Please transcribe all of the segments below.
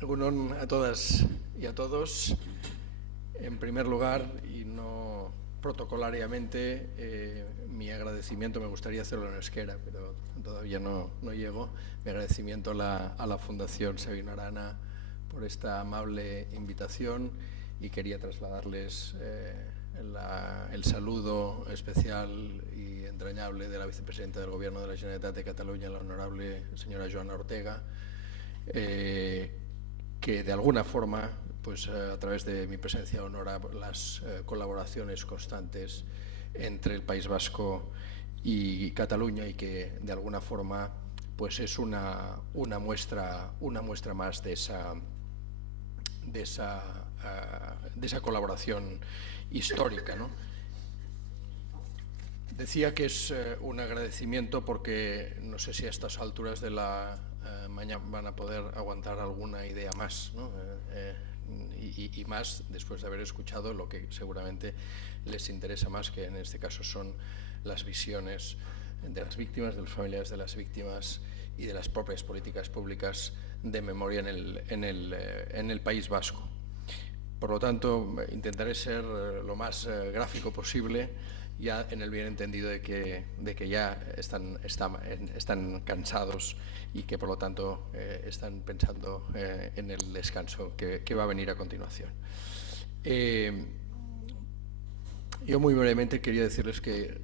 Egunon a todas y a todos. En primer lugar, y no protocolariamente, mi agradecimiento, me gustaría hacerlo en euskera, pero todavía no llego. Mi agradecimiento a la Fundación Sabino Arana por esta amable invitación, y quería trasladarles el saludo especial y entrañable de la vicepresidenta del Gobierno de la Generalitat de Cataluña, la honorable señora Joana Ortega, que de alguna forma, pues a través de mi presencia, honora las colaboraciones constantes entre el País Vasco y Cataluña, y que de alguna forma pues es una muestra más de esa colaboración histórica, ¿no? Decía que es un agradecimiento porque no sé si a estas alturas de la mañana van a poder aguantar alguna idea más, ¿no? Y más después de haber escuchado lo que seguramente les interesa más, que en este caso son las visiones de las víctimas, de los familiares de las víctimas y de las propias políticas públicas de memoria en el País Vasco. Por lo tanto, intentaré ser lo más gráfico posible, ya en el bien entendido de que ya están cansados y que por lo tanto están pensando en el descanso que va a venir a continuación. Yo muy brevemente quería decirles que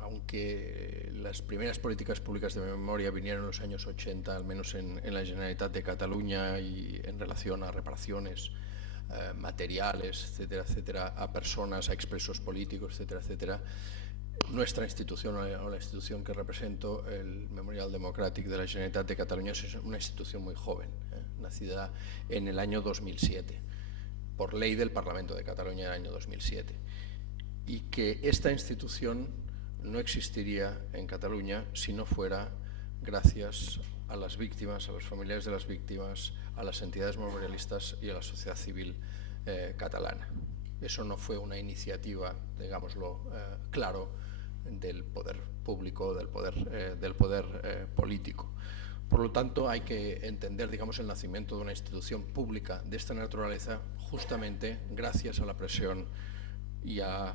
aunque las primeras políticas públicas de memoria vinieron en los años 80, al menos en la Generalitat de Cataluña, y en relación a reparaciones materiales, etcétera, etcétera, a personas, a expresos políticos, etcétera, etcétera, nuestra institución o la institución que represento, el Memorial Democràtic de la Generalitat de Cataluña, es una institución muy joven, nacida en el año 2007, por ley del Parlamento de Cataluña en el año 2007, y que esta institución no existiría en Cataluña si no fuera gracias a las víctimas, a los familiares de las víctimas, a las entidades memorialistas y a la sociedad civil catalana. Eso no fue una iniciativa, digámoslo claro, del poder público, del poder político. Por lo tanto, hay que entender, digamos, el nacimiento de una institución pública de esta naturaleza justamente gracias a la presión y a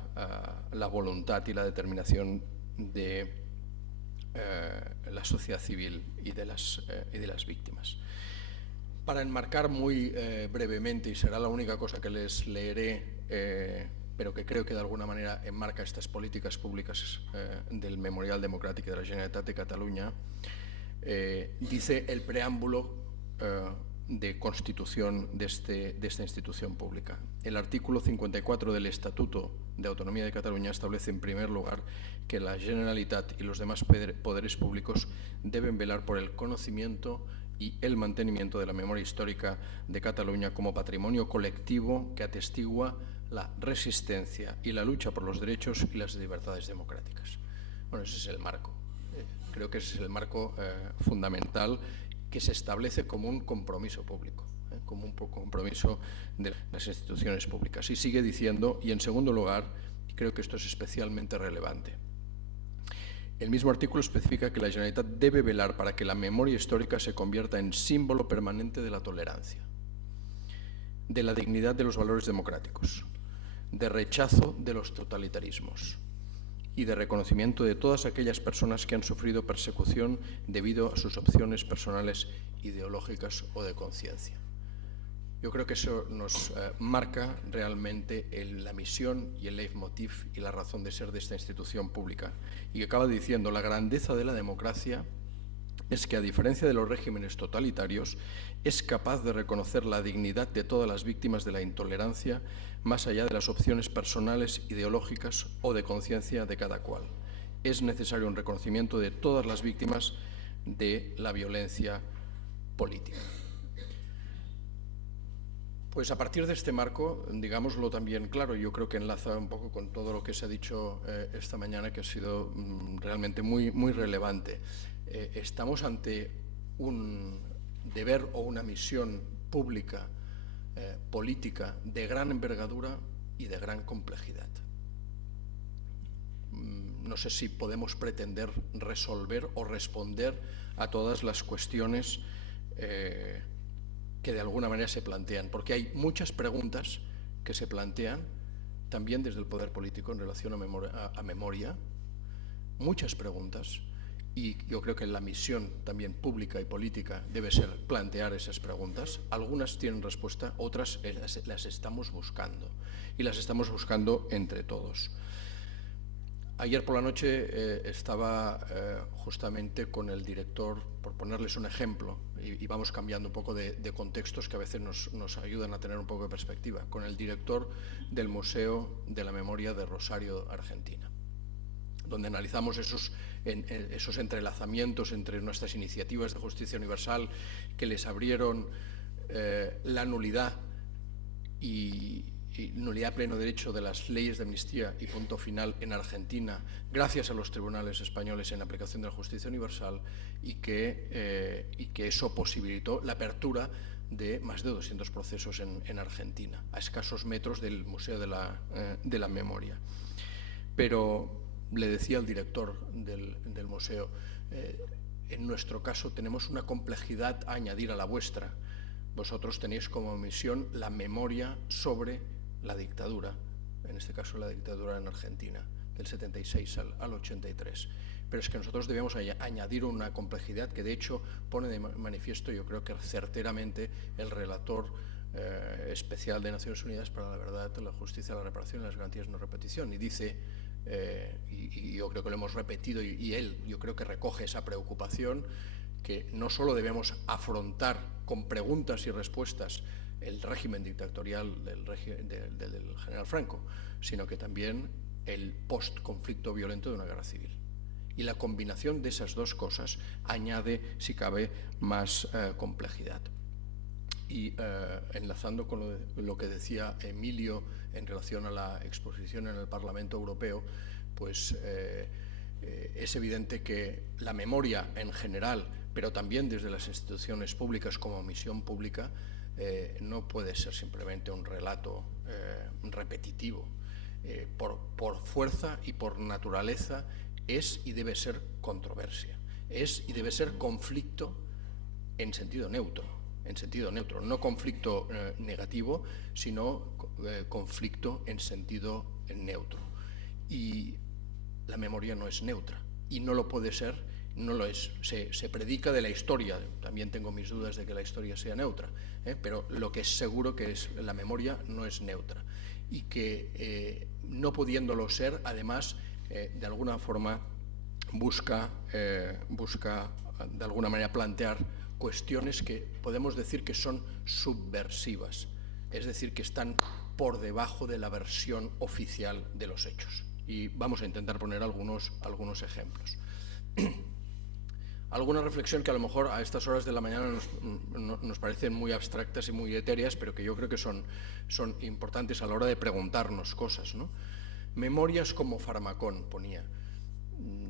la voluntad y la determinación de la sociedad civil y de las víctimas. Para enmarcar muy brevemente, y será la única cosa que les leeré, pero que creo que de alguna manera enmarca estas políticas públicas del Memorial Democràtic de la Generalitat de Cataluña, dice el preámbulo de constitución de esta institución pública. El artículo 54 del Estatuto de Autonomía de Cataluña establece, en primer lugar, que la Generalitat y los demás poderes públicos deben velar por el conocimiento y el mantenimiento de la memoria histórica de Cataluña como patrimonio colectivo que atestigua la resistencia y la lucha por los derechos y las libertades democráticas. Bueno, ese es el marco. Creo que ese es el marco fundamental que se establece como un compromiso público, como un compromiso de las instituciones públicas. Y sigue diciendo, y en segundo lugar, creo que esto es especialmente relevante, el mismo artículo especifica que la Generalitat debe velar para que la memoria histórica se convierta en símbolo permanente de la tolerancia, de la dignidad de los valores democráticos, de rechazo de los totalitarismos y de reconocimiento de todas aquellas personas que han sufrido persecución debido a sus opciones personales, ideológicas o de conciencia. Yo creo que eso nos marca realmente la misión y el leitmotiv y la razón de ser de esta institución pública, y que acaba diciendo: la grandeza de la democracia es que, a diferencia de los regímenes totalitarios, es capaz de reconocer la dignidad de todas las víctimas de la intolerancia, más allá de las opciones personales, ideológicas o de conciencia de cada cual. Es necesario un reconocimiento de todas las víctimas de la violencia política. Pues a partir de este marco, digámoslo también claro, yo creo que enlaza un poco con todo lo que se ha dicho esta mañana, que ha sido realmente muy relevante. Estamos ante un deber o una misión pública, política, de gran envergadura y de gran complejidad. No sé si podemos pretender resolver o responder a todas las cuestiones que de alguna manera se plantean, porque hay muchas preguntas que se plantean también desde el poder político en relación a memoria, muchas preguntas, y yo creo que la misión también pública y política debe ser plantear esas preguntas. Algunas tienen respuesta, otras las estamos buscando, y las estamos buscando entre todos. Ayer por la noche estaba justamente con el director, por ponerles un ejemplo, y vamos cambiando un poco de contextos que a veces nos ayudan a tener un poco de perspectiva, con el director del Museo de la Memoria de Rosario, Argentina, donde analizamos esos entrelazamientos entre nuestras iniciativas de justicia universal que les abrieron la nulidad y nulidad a pleno derecho de las leyes de amnistía y punto final en Argentina, gracias a los tribunales españoles en aplicación de la justicia universal, y que eso posibilitó la apertura de más de 200 procesos en Argentina, a escasos metros del Museo de la Memoria. Pero le decía al director del museo, en nuestro caso tenemos una complejidad a añadir a la vuestra. Vosotros tenéis como misión la memoria sobre la dictadura, en este caso la dictadura en Argentina, del 76 al 83. Pero es que nosotros debemos añadir una complejidad que de hecho pone de manifiesto, yo creo que certeramente, el relator especial de Naciones Unidas para la Verdad, la Justicia, la Reparación y las Garantías de No Repetición. Y dice, y yo creo que lo hemos repetido, y él yo creo que recoge esa preocupación, que no solo debemos afrontar con preguntas y respuestas el régimen dictatorial del general Franco, sino que también el post-conflicto violento de una guerra civil. Y la combinación de esas dos cosas añade, si cabe, más complejidad. Y enlazando con lo que decía Emilio en relación a la exposición en el Parlamento Europeo, pues es evidente que la memoria en general, pero también desde las instituciones públicas como misión pública, no puede ser simplemente un relato repetitivo. Por fuerza y por naturaleza es y debe ser controversia, es y debe ser conflicto en sentido neutro, no conflicto negativo, sino conflicto en sentido neutro. Y la memoria no es neutra, y no lo puede ser, no lo es. Se predica de la historia, también tengo mis dudas de que la historia sea neutra, pero lo que es seguro que es la memoria no es neutra, y que no pudiéndolo ser, además, de alguna forma busca de alguna manera plantear cuestiones que podemos decir que son subversivas, es decir, que están por debajo de la versión oficial de los hechos. Y vamos a intentar poner algunos ejemplos. Alguna reflexión que a lo mejor a estas horas de la mañana nos parecen muy abstractas y muy etéreas, pero que yo creo que son importantes a la hora de preguntarnos cosas, ¿no? Memorias como farmacón, ponía.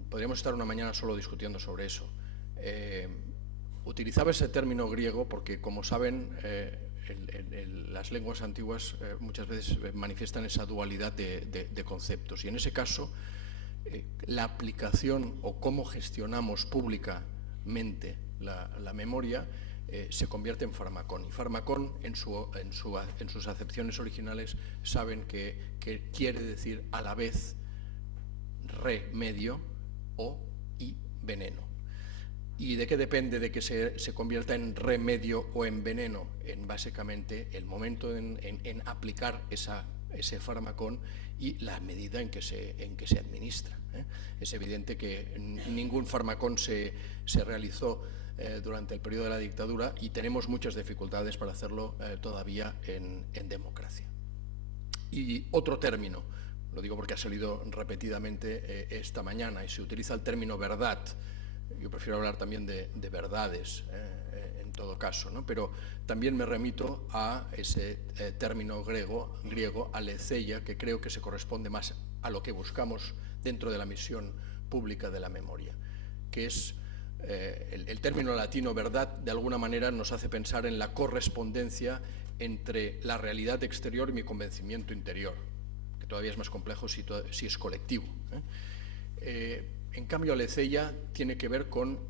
Podríamos estar una mañana solo discutiendo sobre eso. Utilizaba ese término griego porque, como saben, las lenguas antiguas muchas veces manifiestan esa dualidad de conceptos, y en ese caso la aplicación o cómo gestionamos públicamente la memoria se convierte en farmacón. Y farmacón, en sus acepciones originales, saben que quiere decir a la vez remedio y veneno. ¿Y de qué depende de que se convierta en remedio o en veneno? En básicamente el momento en aplicar ese farmacón y la medida en que se administra. Es evidente que ningún farmacón se realizó durante el periodo de la dictadura, y tenemos muchas dificultades para hacerlo todavía en democracia. Y otro término, lo digo porque ha salido repetidamente esta mañana, y se utiliza el término verdad. Yo prefiero hablar también de verdades en todo caso, ¿no? Pero también me remito a ese término griego, aletheia, que creo que se corresponde más a lo que buscamos dentro de la misión pública de la memoria, que es el término latino verdad. De alguna manera nos hace pensar en la correspondencia entre la realidad exterior y mi convencimiento interior, que todavía es más complejo si es colectivo. En cambio, aletheia tiene que ver con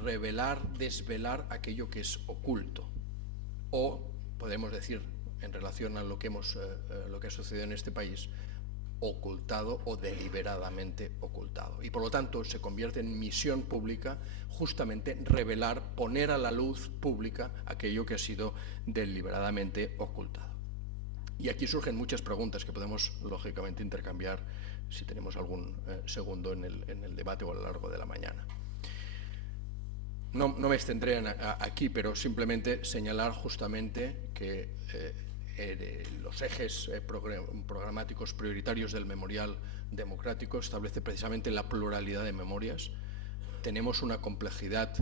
revelar, desvelar aquello que es oculto. o podemos decir, en relación a lo que ha sucedido en este país, ocultado o deliberadamente ocultado. Y por lo tanto se convierte en misión pública justamente revelar, poner a la luz pública aquello que ha sido deliberadamente ocultado. Y aquí surgen muchas preguntas que podemos lógicamente intercambiar si tenemos algún segundo en el debate o a lo largo de la mañana. No me extendré aquí, pero simplemente señalar justamente que los ejes programáticos prioritarios del Memorial Democrático establece precisamente la pluralidad de memorias. Tenemos una complejidad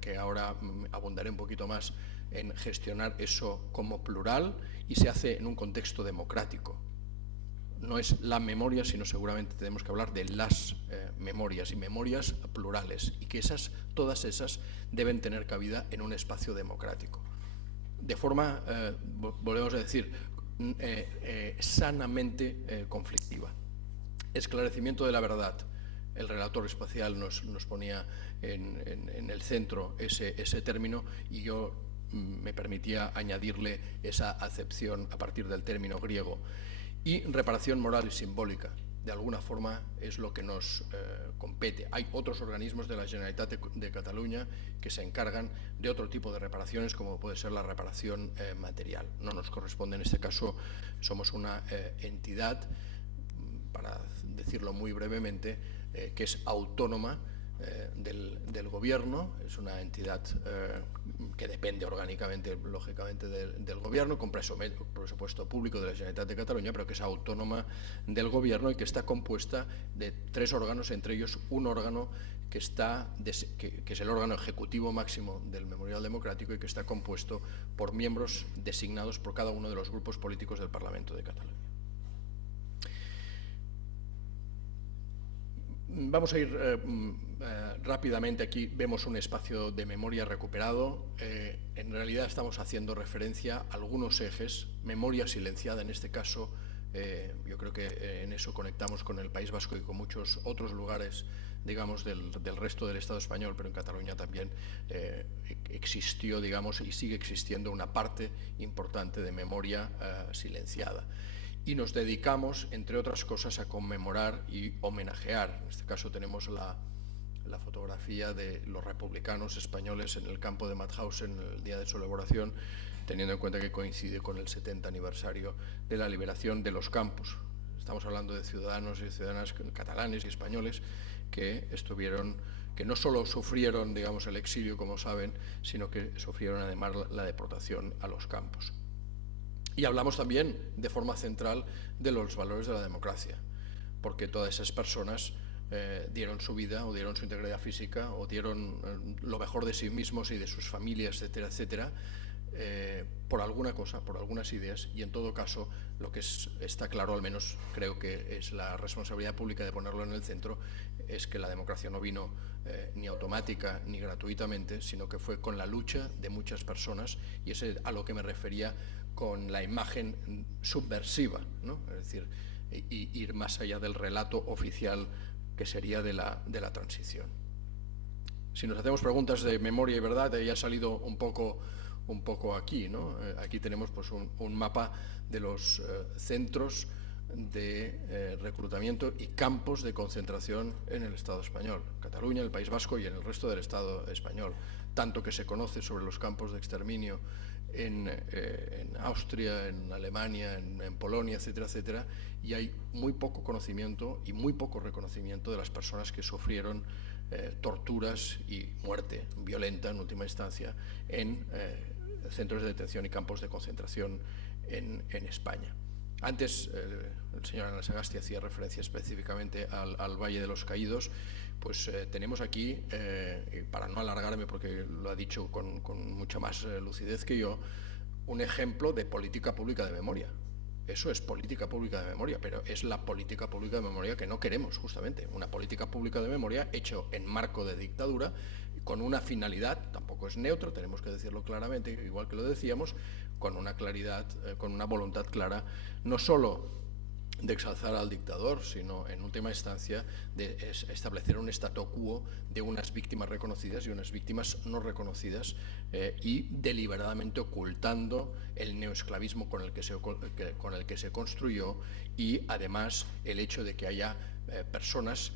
que ahora abundaré un poquito más en gestionar eso como plural, y se hace en un contexto democrático. No es la memoria, sino seguramente tenemos que hablar de las memorias, y memorias plurales, y que todas esas deben tener cabida en un espacio democrático. De forma, volvemos a decir, sanamente conflictiva. Esclarecimiento de la verdad. El relator espacial nos ponía en el centro ese término, y yo me permitía añadirle esa acepción a partir del término griego. Y reparación moral y simbólica, de alguna forma es lo que nos compete. Hay otros organismos de la Generalitat de Cataluña que se encargan de otro tipo de reparaciones, como puede ser la reparación material. No nos corresponde en este caso, somos una entidad, para decirlo muy brevemente, que es autónoma del gobierno, es una entidad que depende orgánicamente, lógicamente, del gobierno, con presupuesto público de la Generalitat de Cataluña, pero que es autónoma del gobierno y que está compuesta de 3 órganos, entre ellos un órgano que es el órgano ejecutivo máximo del Memorial Democrático, y que está compuesto por miembros designados por cada uno de los grupos políticos del Parlamento de Cataluña. Vamos a ir rápidamente. Aquí vemos un espacio de memoria recuperado. En realidad estamos haciendo referencia a algunos ejes. Memoria silenciada, en este caso, yo creo que en eso conectamos con el País Vasco y con muchos otros lugares, digamos, del resto del Estado español, pero en Cataluña también existió, digamos, y sigue existiendo una parte importante de memoria silenciada. Y nos dedicamos, entre otras cosas, a conmemorar y homenajear. En este caso tenemos la fotografía de los republicanos españoles en el campo de Mauthausen el día de su elaboración, teniendo en cuenta que coincide con el 70 aniversario de la liberación de los campos. Estamos hablando de ciudadanos y ciudadanas catalanes y españoles que no solo sufrieron, digamos, el exilio, como saben, sino que sufrieron además la deportación a los campos. Y hablamos también, de forma central, de los valores de la democracia, porque todas esas personas dieron su vida, o dieron su integridad física, o dieron lo mejor de sí mismos y de sus familias, etcétera, etcétera, por alguna cosa, por algunas ideas. Y en todo caso, lo que está claro, al menos creo que es la responsabilidad pública de ponerlo en el centro, es que la democracia no vino ni automática ni gratuitamente, sino que fue con la lucha de muchas personas, y es a lo que me refería con la imagen subversiva, ¿no? Es decir, ir más allá del relato oficial que sería de la transición. Si nos hacemos preguntas de memoria y verdad, ya ha salido un poco aquí, ¿no? Aquí tenemos, pues, un mapa de los centros de reclutamiento y campos de concentración en el Estado español, Cataluña, el País Vasco y en el resto del Estado español. Tanto que se conoce sobre los campos de exterminio en Austria, en Alemania, en Polonia, etcétera, etcétera, y hay muy poco conocimiento y muy poco reconocimiento de las personas que sufrieron torturas y muerte violenta, en última instancia, en centros de detención y campos de concentración en España. Antes el señor Ana Sagasti hacía referencia específicamente al Valle de los Caídos. Pues tenemos aquí, para no alargarme porque lo ha dicho con mucha más lucidez que yo, un ejemplo de política pública de memoria. Eso es política pública de memoria, pero es la política pública de memoria que no queremos, justamente. Una política pública de memoria hecho en marco de dictadura, con una finalidad, tampoco es neutro, tenemos que decirlo claramente, igual que lo decíamos, con una claridad, con una voluntad clara, no solo de exalzar al dictador, sino en última instancia de establecer un statu quo de unas víctimas reconocidas y unas víctimas no reconocidas, y deliberadamente ocultando el neoesclavismo con el que se construyó, y además el hecho de que haya personas,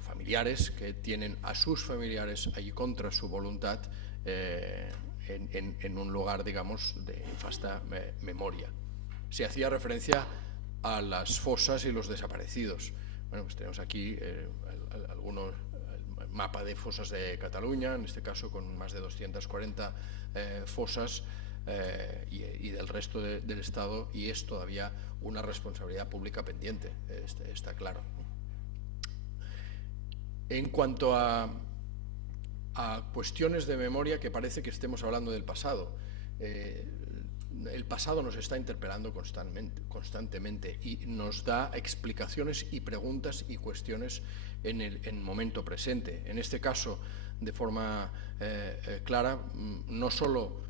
familiares, que tienen a sus familiares allí contra su voluntad, en un lugar, digamos, de infausta memoria. Se hacía referencia a las fosas y los desaparecidos. Bueno, pues tenemos aquí el mapa de fosas de Cataluña, en este caso con más de 240 fosas, y del resto del Estado, y es todavía una responsabilidad pública pendiente, está claro. En cuanto a cuestiones de memoria, que parece que estemos hablando del pasado, el pasado nos está interpelando constantemente y nos da explicaciones y preguntas y cuestiones en el momento presente. En este caso, de forma clara, no solo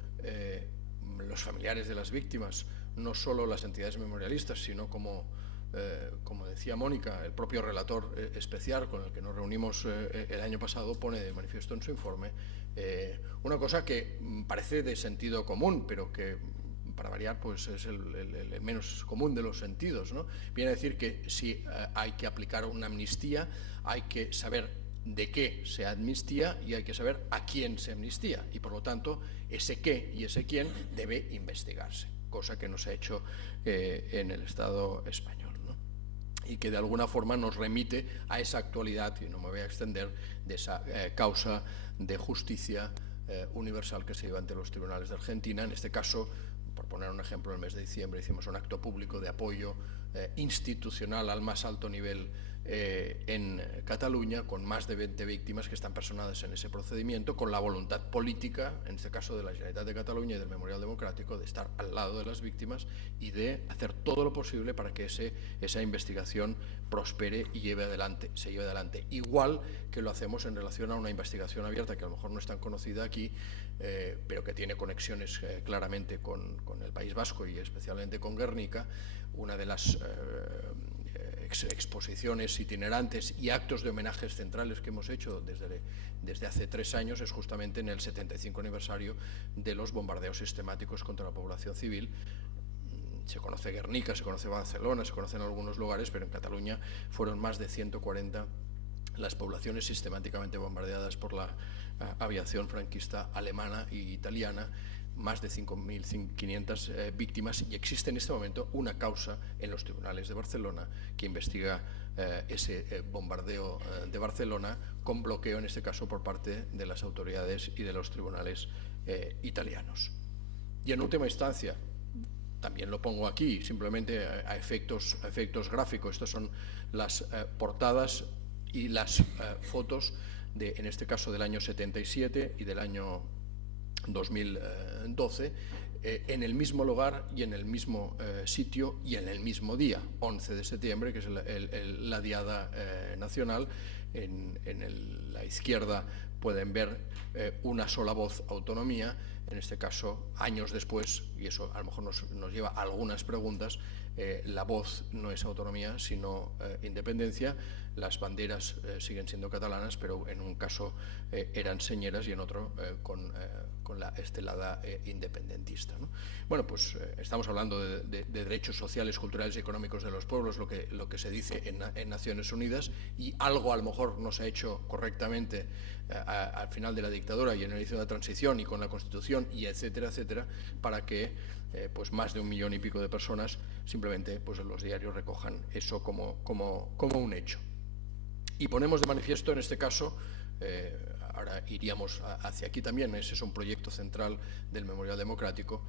los familiares de las víctimas, no solo las entidades memorialistas, sino como decía Mónica, el propio relator especial con el que nos reunimos el año pasado pone de manifiesto en su informe una cosa que parece de sentido común, pero que, para variar, pues es el menos común de los sentidos, ¿no? Viene a decir que si hay que aplicar una amnistía, hay que saber de qué se amnistía y hay que saber a quién se amnistía, y por lo tanto ese qué y ese quién debe investigarse, cosa que no se ha hecho en el Estado español, ¿no? Y que de alguna forma nos remite a esa actualidad, y no me voy a extender, de esa causa de justicia universal que se lleva ante los tribunales de Argentina. En este caso, por poner un ejemplo, en el mes de diciembre hicimos un acto público de apoyo institucional al más alto nivel en Cataluña, con más de 20 víctimas que están personadas en ese procedimiento, con la voluntad política, en este caso de la Generalitat de Cataluña y del Memorial Democrático, de estar al lado de las víctimas y de hacer todo lo posible para que esa investigación prospere y se lleve adelante. Igual que lo hacemos en relación a una investigación abierta que a lo mejor no es tan conocida aquí, pero que tiene conexiones claramente con el País Vasco y especialmente con Guernica. Una de las exposiciones itinerantes y actos de homenajes centrales que hemos hecho desde hace 3 años es justamente en el 75 aniversario de los bombardeos sistemáticos contra la población civil. Se conoce Guernica, se conoce Barcelona, se conocen algunos lugares, pero en Cataluña fueron más de 140 las poblaciones sistemáticamente bombardeadas por la aviación franquista alemana e italiana, más de 5.500 víctimas, y existe en este momento una causa en los tribunales de Barcelona que investiga ese bombardeo de Barcelona, con bloqueo en este caso por parte de las autoridades y de los tribunales italianos. Y en última instancia, también lo pongo aquí simplemente a efectos gráficos, estas son las portadas y las fotos en este caso del año 77 y del año 2012, en el mismo lugar y en el mismo sitio y en el mismo día, 11 de septiembre, que es la Diada Nacional. En la izquierda pueden ver una sola voz, autonomía. En este caso, años después, y eso a lo mejor nos lleva a algunas preguntas, la voz no es autonomía, sino independencia. Las banderas siguen siendo catalanas, pero en un caso eran señeras y en otro con la estelada independentista, ¿no? Bueno, pues estamos hablando de derechos sociales, culturales y económicos de los pueblos, lo que se dice en Naciones Unidas, y algo a lo mejor no se ha hecho correctamente al final de la dictadura y en el inicio de la transición y con la Constitución y etcétera, etcétera, para que pues más de 1 millón y pico de personas simplemente pues en los diarios recojan eso como un hecho. Y ponemos de manifiesto en este caso, ahora iríamos hacia aquí también, ese es un proyecto central del Memorial Democrático,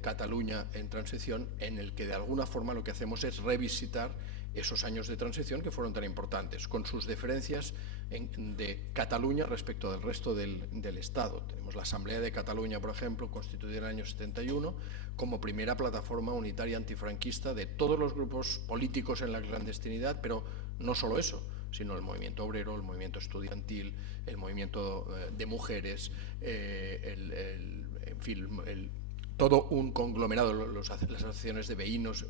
Cataluña en transición, en el que de alguna forma lo que hacemos es revisitar esos años de transición que fueron tan importantes, con sus diferencias de Cataluña respecto del resto del Estado. Tenemos la Asamblea de Cataluña, por ejemplo, constituida en el año 71, como primera plataforma unitaria antifranquista de todos los grupos políticos en la clandestinidad, pero no solo eso, sino el movimiento obrero, el movimiento estudiantil, el movimiento de mujeres, en fin, todo un conglomerado, las asociaciones de vecinos,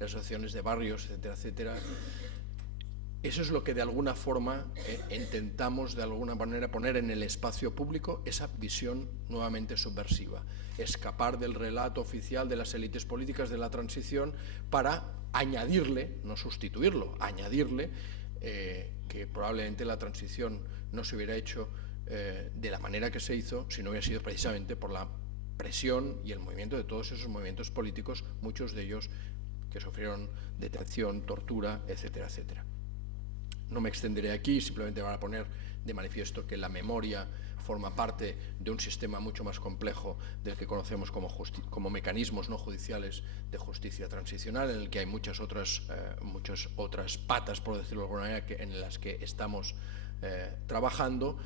las asociaciones de barrios, etcétera, etcétera. Eso es lo que de alguna forma intentamos de alguna manera poner en el espacio público, esa visión nuevamente subversiva, escapar del relato oficial de las élites políticas de la transición para añadirle, no sustituirlo, añadirle que probablemente la transición no se hubiera hecho de la manera que se hizo si no hubiera sido precisamente por la presión y el movimiento de todos esos movimientos políticos, muchos de ellos que sufrieron detención, tortura, etcétera, etcétera. No me extenderé aquí, simplemente van a poner de manifiesto que la memoria forma parte de un sistema mucho más complejo del que conocemos como mecanismos no judiciales de justicia transicional, en el que hay muchas otras patas, por decirlo de alguna manera, en las que estamos trabajando.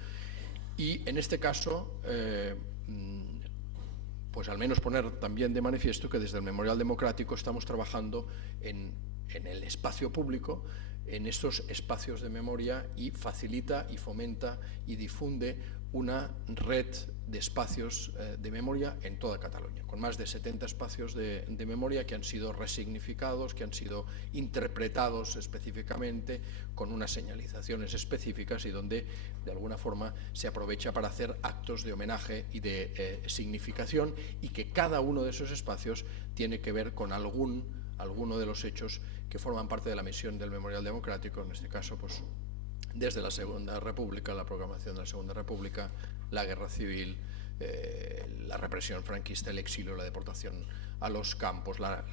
Y en este caso, pues al menos poner también de manifiesto que desde el Memorial Democrático estamos trabajando en el espacio público, en estos espacios de memoria, y facilita y fomenta y difunde una red de espacios de memoria en toda Cataluña, con más de 70 espacios de memoria que han sido resignificados, que han sido interpretados específicamente, con unas señalizaciones específicas y donde de alguna forma se aprovecha para hacer actos de homenaje y de significación, y que cada uno de esos espacios tiene que ver con alguno de los hechos que forman parte de la misión del Memorial Democrático, en este caso, pues, desde la Segunda República, la proclamación de la Segunda República, la Guerra Civil, la represión franquista, el exilio, la deportación a los campos, la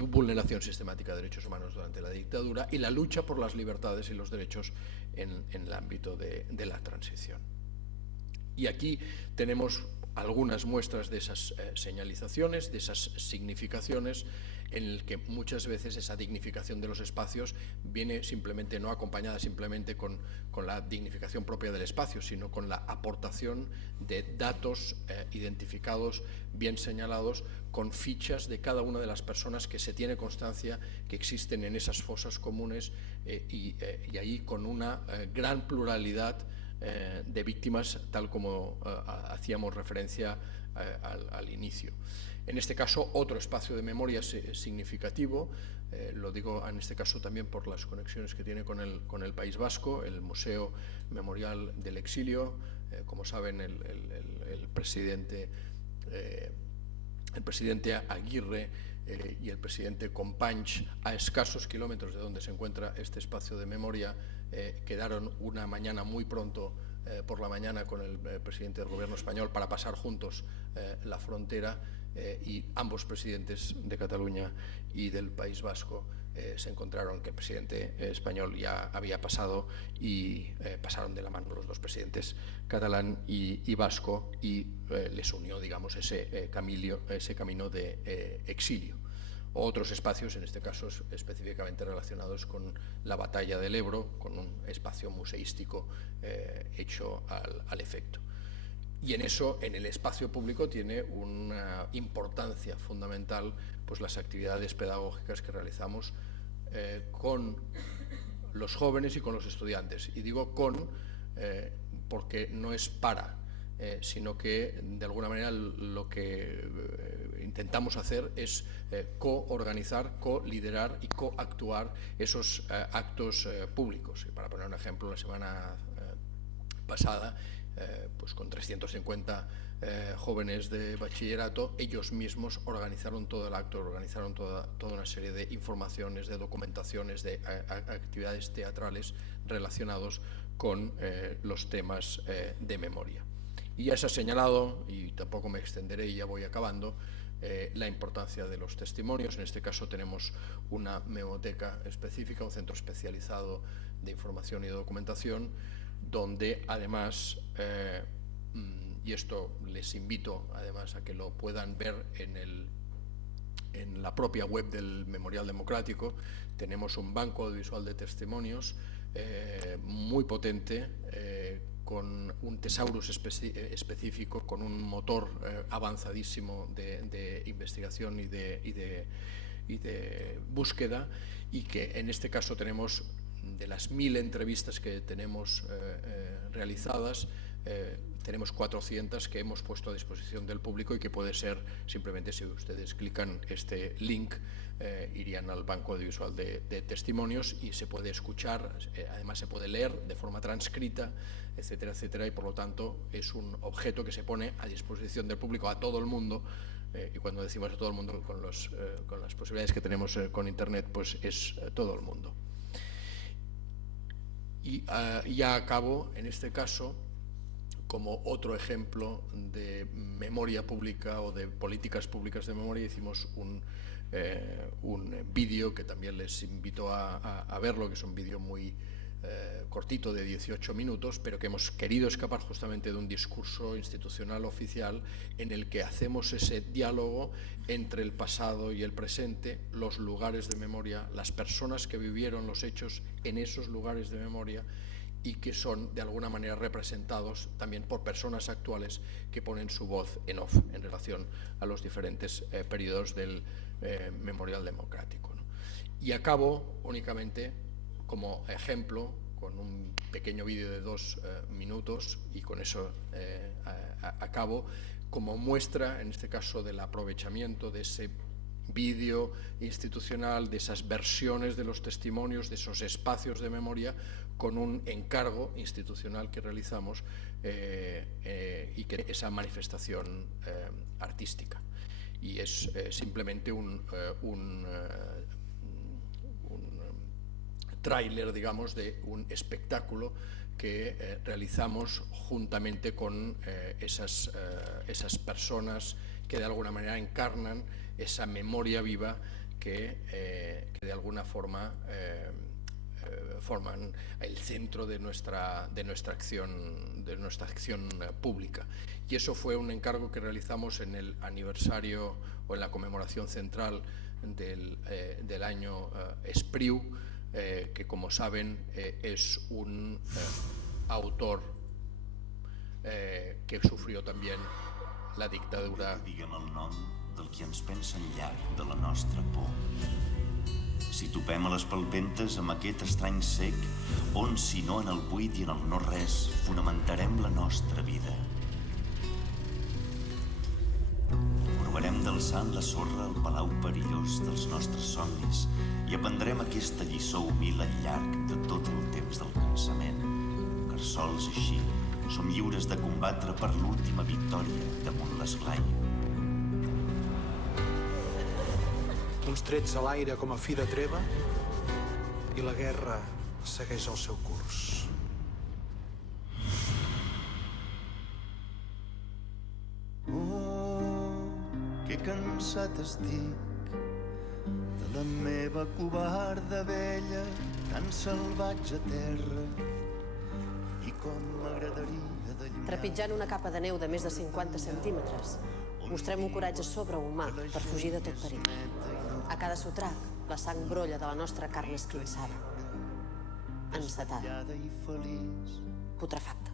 vulneración sistemática de derechos humanos durante la dictadura y la lucha por las libertades y los derechos en el ámbito de la transición. Y aquí tenemos algunas muestras de esas señalizaciones, de esas significaciones, en el que muchas veces esa dignificación de los espacios viene simplemente, no acompañada simplemente con la dignificación propia del espacio, sino con la aportación de datos identificados, bien señalados, con fichas de cada una de las personas que se tiene constancia que existen en esas fosas comunes, y ahí con una gran pluralidad de víctimas, tal como hacíamos referencia al inicio. En este caso, otro espacio de memoria significativo, lo digo en este caso también por las conexiones que tiene con el País Vasco, el Museo Memorial del Exilio. Como saben, el presidente Aguirre y el presidente Companys, a escasos kilómetros de donde se encuentra este espacio de memoria, quedaron una mañana muy pronto por la mañana con el presidente del gobierno español para pasar juntos la frontera, y ambos presidentes de Cataluña y del País Vasco se encontraron que el presidente español ya había pasado, y pasaron de la mano los dos presidentes catalán y vasco, y les unió, digamos, ese camino de exilio. Otros espacios, en este caso específicamente relacionados con la batalla del Ebro, con un espacio museístico hecho al efecto. Y en eso, en el espacio público, tiene una importancia fundamental pues las actividades pedagógicas que realizamos con los jóvenes y con los estudiantes. Y digo porque no es sino que de alguna manera lo que intentamos hacer es coorganizar, co-liderar y coactuar esos actos públicos. Y para poner un ejemplo, la semana pasada, pues con 350 jóvenes de bachillerato, ellos mismos organizaron todo el acto, organizaron toda una serie de informaciones, de documentaciones, de actividades teatrales relacionados con los temas de memoria. Y ya se ha señalado, y tampoco me extenderé y ya voy acabando, la importancia de los testimonios. En este caso tenemos una memoteca específica, un centro especializado de información y de documentación, donde además, y esto les invito además a que lo puedan ver en la propia web del Memorial Democrático, tenemos un banco audiovisual de testimonios muy potente, con un thesaurus específico, con un motor avanzadísimo de investigación y de búsqueda, y que en este caso tenemos, de las 1000 entrevistas que tenemos realizadas, tenemos 400 que hemos puesto a disposición del público y que puede ser, simplemente si ustedes clican este link, irían al banco audiovisual de testimonios y se puede escuchar, además se puede leer de forma transcrita, etcétera, etcétera, y por lo tanto es un objeto que se pone a disposición del público, a todo el mundo, y cuando decimos a todo el mundo con las posibilidades que tenemos con Internet, pues es todo el mundo. Y ya acabo, en este caso, como otro ejemplo de memoria pública o de políticas públicas de memoria, hicimos un vídeo que también les invito a verlo, que es un vídeo muy cortito de 18 minutos, pero que hemos querido escapar justamente de un discurso institucional oficial en el que hacemos ese diálogo entre el pasado y el presente, los lugares de memoria, las personas que vivieron los hechos en esos lugares de memoria y que son de alguna manera representados también por personas actuales que ponen su voz en off en relación a los diferentes periodos del memorial democrático, ¿no? Y acabo únicamente como ejemplo con un pequeño vídeo de 2 minutos, y con eso acabo, como muestra en este caso del aprovechamiento de ese vídeo institucional, de esas versiones de los testimonios, de esos espacios de memoria, con un encargo institucional que realizamos y que esa manifestación artística. Y es simplemente un tráiler, digamos, de un espectáculo que realizamos juntamente con esas personas que de alguna manera encarnan esa memoria viva que de alguna forma forman el centro de nuestra acción pública. Y eso fue un encargo que realizamos en el aniversario o en la conmemoración central del año Espriu, que, como saben, es un autor que sufrió también la dictadura. Diguem el nom del qui ens pensa llarg de la nostra por. Si topem a les palpentes amb aquest estrany cec, on, si no en el buit i en el no-res, fonamentarem la nostra vida. Provarem d'alçar en la sorra el palau perillós dels nostres somnis i aprendrem aquesta lliçó humil al llarg de tot el temps del cansament, que sols així som lliures de combatre per l'última victòria damunt l'esglai. Uns trets a l'aire com a fi de treva i la guerra segueix el seu curs. Oh, que cansat estic de la meva covarda vella, tan salvatge terra, i com m'agradaria de llunyar. Trepitjant una capa de neu de més de 50 centímetres, mostrem un coratge sobrehumà per fugir de tot perill. A cada sotrac, la sang brolla de la nostra carn esquinçada, encetada, putrefacta.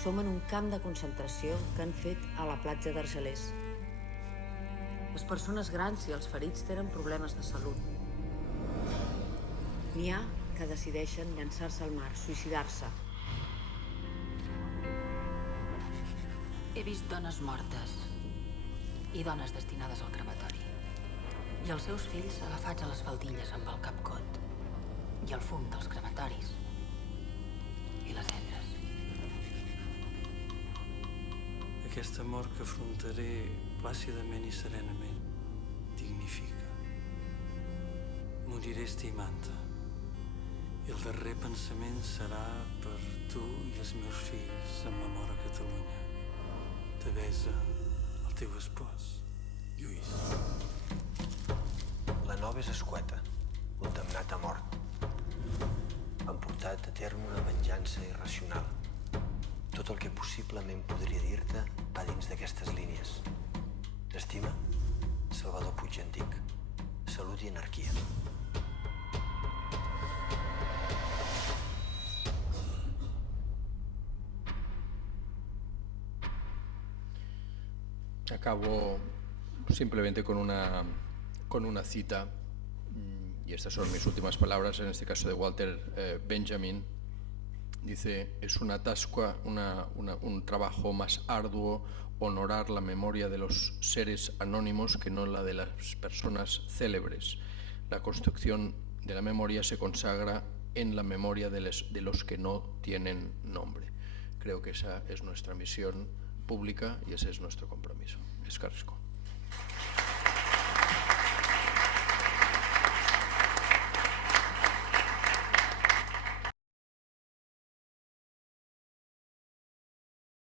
Som en un camp de concentració que han fet a la platja d'Argelers. Les persones grans i els ferits tenen problemes de salut. N'hi ha que decideixen llançar-se al mar, suïcidar-se. He vist dones mortes i dones destinades al crematori. I els seus fills agafats a les faldilles amb el capcot. I el fum dels crematoris. I les cendres. Aquesta mort que afrontaré plàcidament i serenament dignifica. Moriré estimant-te i el darrer pensament serà per tu i els meus fills amb l'amor a Catalunya. Devesa, el teu espòs, Lluís. La nova és escueta, condemnat a mort. Han portat a terme una venjança irracional. Tot el que possiblement podria dir-te va dins d'aquestes línies. T'estima? Salvador Puig Antic. Salut i anarquia. Acabo simplemente con una cita, y estas son mis últimas palabras, en este caso de Walter Benjamin. Dice: es una tasca, un trabajo más arduo honorar la memoria de los seres anónimos que no la de las personas célebres. La construcción de la memoria se consagra en la memoria de los que no tienen nombre. Creo que esa es nuestra misión pública y ese es nuestro compromiso. Eskerrik asko.